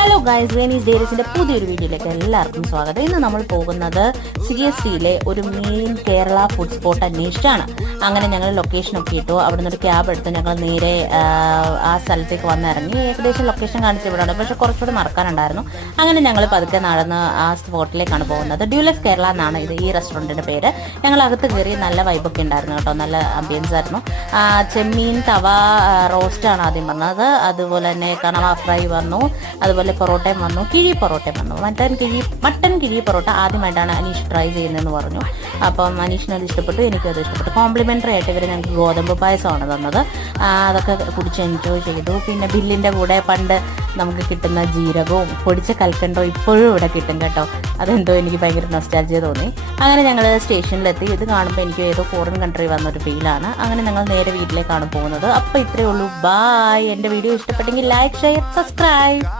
Hello guys, വേനീസ് ഡെയറീസിന്റെ പുതിയൊരു വീഡിയോയിലേക്ക് എല്ലാവർക്കും സ്വാഗതം. ഇന്ന് നമ്മൾ പോകുന്നത് CSTയിലെ ഒരു മെയിൻ കേരള ഫുഡ് സ്പോട്ട് അന്വേഷിച്ചാണ്. അങ്ങനെ ഞങ്ങൾ ലൊക്കേഷനൊക്കെ ഇട്ടു. അവിടെ നിന്ന് ഒരു ക്യാബ് എടുത്ത് ഞങ്ങൾ നേരെ ആ സ്ഥലത്തേക്ക് വന്നിറങ്ങി. ഏകദേശം ലൊക്കേഷൻ കാണിച്ച് ഇവിടെയാണ്, പക്ഷെ കുറച്ചുകൂടി നടക്കാനുണ്ടായിരുന്നു. അങ്ങനെ ഞങ്ങൾ പതുക്കെ നടന്ന് ആ സ്പോട്ടിലേക്കാണ് പോകുന്നത്. ഡ്യൂലക്സ് കേരള എന്നാണ് ഈ റെസ്റ്റോറൻറ്റിൻ്റെ പേര്. ഞങ്ങൾ അകത്ത് കയറി നല്ല വൈബൊക്കെ ഉണ്ടായിരുന്നു കേട്ടോ, നല്ല ആംബിയൻസ് ആയിരുന്നു. ചെമ്മീൻ തവ റോസ്റ്റാണ് ആദ്യം വന്നത്, അതുപോലെ തന്നെ കണവ ഫ്രൈ വന്നു, അതുപോലെ പൊറോട്ടയും വന്നു, കിഴി പൊറോട്ടയും വന്നു. മട്ടൻ കിഴി പൊറോട്ട ആദ്യമായിട്ടാണ് അനീഷ് ട്രൈ ചെയ്യുന്നതെന്ന് പറഞ്ഞു. അപ്പം അനീഷിനത് ഇഷ്ടപ്പെട്ടു, എനിക്കത് ഇഷ്ടപ്പെട്ടു. കോംപ്ലിമെൻ്ററി ആയിട്ട് ഇവർ ഞങ്ങൾക്ക് ഗോതമ്പ് പായസമാണ് തന്നത്. അതൊക്കെ കുടിച്ച് എൻജോയ് ചെയ്തു. പിന്നെ ബില്ലിൻ്റെ കൂടെ പണ്ട് നമുക്ക് കിട്ടുന്ന ജീരകവും പൊടിച്ച കൽക്കണ്ടോ ഇപ്പോഴും ഇവിടെ കിട്ടും കേട്ടോ. അതെന്തോ എനിക്ക് ഭയങ്കര നൊസ്റ്റാൾജിയ തോന്നി. അങ്ങനെ ഞങ്ങൾ സ്റ്റേഷനിലെത്തി. ഇത് കാണുമ്പോൾ എനിക്ക് ഏതോ ഫോറിൻ കൺട്രി വന്നൊരു ഫീലാണ്. അങ്ങനെ ഞങ്ങൾ നേരെ വീട്ടിലേക്കാണ് പോകുന്നത്. അപ്പോൾ ഇത്രയേ ഉള്ളൂ. ബായ്. എൻ്റെ വീഡിയോ ഇഷ്ടപ്പെട്ടെങ്കിൽ ലൈക്ക്, ഷെയർ, സബ്സ്ക്രൈബ്.